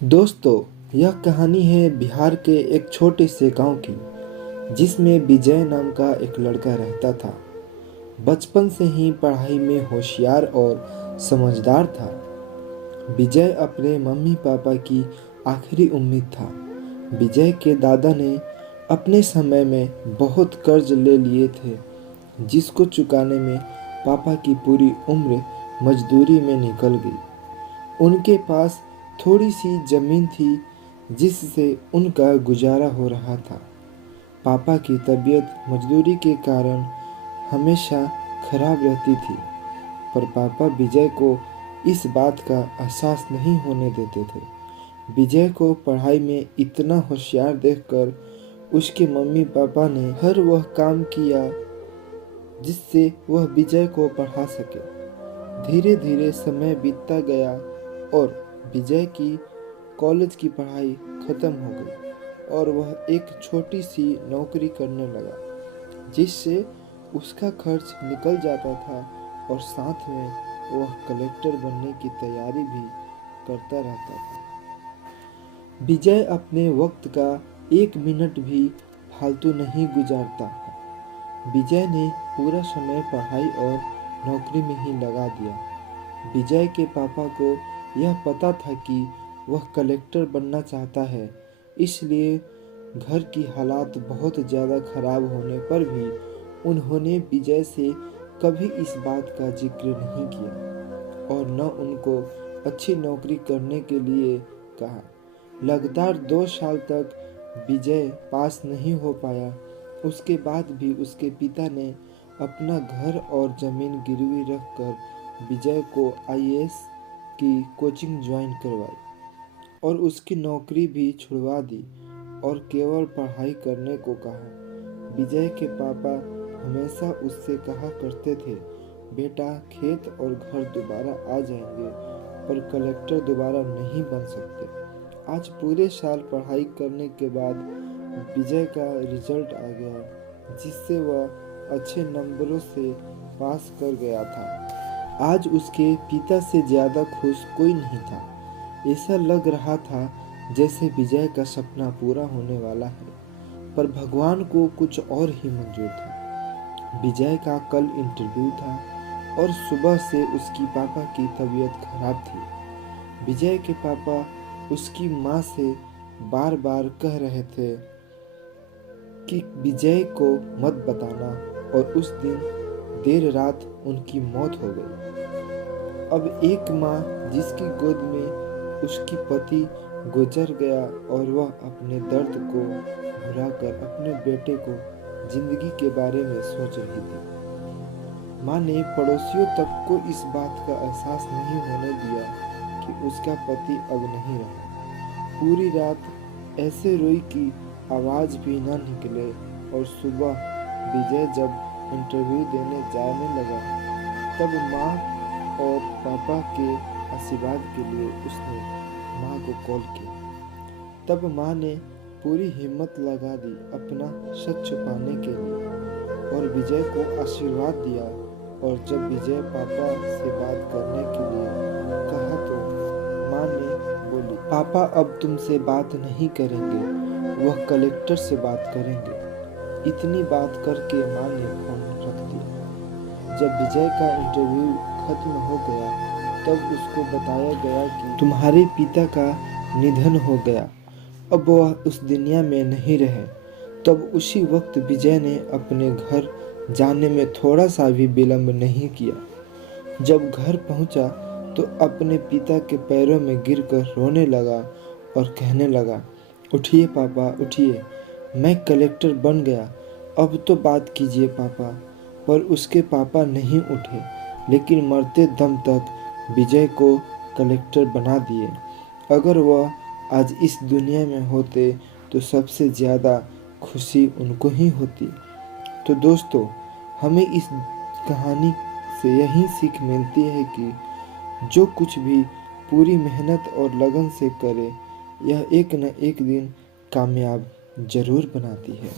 दोस्तों, यह कहानी है बिहार के एक छोटे से गांव की, जिसमें विजय नाम का एक लड़का रहता था। बचपन से ही पढ़ाई में होशियार और समझदार था। विजय अपने मम्मी पापा की आखिरी उम्मीद था। विजय के दादा ने अपने समय में बहुत कर्ज ले लिए थे, जिसको चुकाने में पापा की पूरी उम्र मजदूरी में निकल गई। उनके पास थोड़ी सी जमीन थी, जिससे उनका गुजारा हो रहा था। पापा की तबीयत मजदूरी के कारण हमेशा खराब रहती थी, पर पापा विजय को इस बात का एहसास नहीं होने देते थे। विजय को पढ़ाई में इतना होशियार देखकर उसके मम्मी पापा ने हर वह काम किया जिससे वह विजय को पढ़ा सके। धीरे धीरे समय बीतता गया और विजय की कॉलेज की पढ़ाई खत्म हो गई और वह एक छोटी सी नौकरी करने लगा, जिससे उसका खर्च निकल जाता था और साथ में वह कलेक्टर बनने की तैयारी भी करता रहता था। विजय अपने वक्त का एक मिनट भी फालतू नहीं गुजारता था। विजय ने पूरा समय पढ़ाई और नौकरी में ही लगा दिया। विजय के पापा को यह पता था कि वह कलेक्टर बनना चाहता है, इसलिए घर की हालात बहुत ज़्यादा खराब होने पर भी उन्होंने विजय से कभी इस बात का जिक्र नहीं किया और न उनको अच्छी नौकरी करने के लिए कहा। लगातार 2 साल तक विजय पास नहीं हो पाया। उसके बाद भी उसके पिता ने अपना घर और ज़मीन गिरवी रखकर विजय को आईएएस की कोचिंग ज्वाइन करवाई और उसकी नौकरी भी छुड़वा दी और केवल पढ़ाई करने को कहा। विजय के पापा हमेशा उससे कहा करते थे, बेटा खेत और घर दोबारा आ जाएंगे, पर कलेक्टर दोबारा नहीं बन सकते। आज पूरे साल पढ़ाई करने के बाद विजय का रिजल्ट आ गया, जिससे वह अच्छे नंबरों से पास कर गया था। आज उसके पिता से ज़्यादा खुश कोई नहीं था। ऐसा लग रहा था जैसे विजय का सपना पूरा होने वाला है, पर भगवान को कुछ और ही मंजूर था। विजय का कल इंटरव्यू था और सुबह से उसकी पापा की तबीयत खराब थी। विजय के पापा उसकी माँ से बार बार कह रहे थे कि विजय को मत बताना, और उस दिन देर रात उनकी मौत हो गई। अब एक माँ जिसकी गोद में उसकी पति गुजर गया और वह अपने दर्द को भुलाकर अपने बेटे को जिंदगी के बारे में सोच रही थी। माँ ने पड़ोसियों तक को इस बात का एहसास नहीं होने दिया कि उसका पति अब नहीं रहा। पूरी रात ऐसे रोई कि आवाज़ भी ना निकले, और सुबह विजय जब इंटरव्यू देने जाने लगा, तब माँ और पापा के आशीर्वाद के लिए उसने माँ को कॉल किया। तब माँ ने पूरी हिम्मत लगा दी अपना सच छुपाने के लिए और विजय को आशीर्वाद दिया। और जब विजय पापा से बात करने के लिए कहा तो माँ ने बोली, पापा अब तुमसे बात नहीं करेंगे, वह कलेक्टर से बात करेंगे। इतनी बात करके माँ ने फोन रख दिया। जब विजय का इंटरव्यू खत्म हो गया, तब उसको बताया गया कि तुम्हारे पिता का निधन हो गया, अब वह उस दुनिया में नहीं रहे। तब उसी वक्त विजय ने अपने घर जाने में थोड़ा सा भी विलंब नहीं किया। जब घर पहुंचा तो अपने पिता के पैरों में गिरकर रोने लगा और कहने लगा, उठिए पापा उठिए, मैं कलेक्टर बन गया, अब तो बात कीजिए पापा। पर उसके पापा नहीं उठे, लेकिन मरते दम तक विजय को कलेक्टर बना दिए। अगर वह आज इस दुनिया में होते तो सबसे ज़्यादा खुशी उनको ही होती। तो दोस्तों, हमें इस कहानी से यही सीख मिलती है कि जो कुछ भी पूरी मेहनत और लगन से करे, यह एक न एक दिन कामयाब जरूर बनाती है।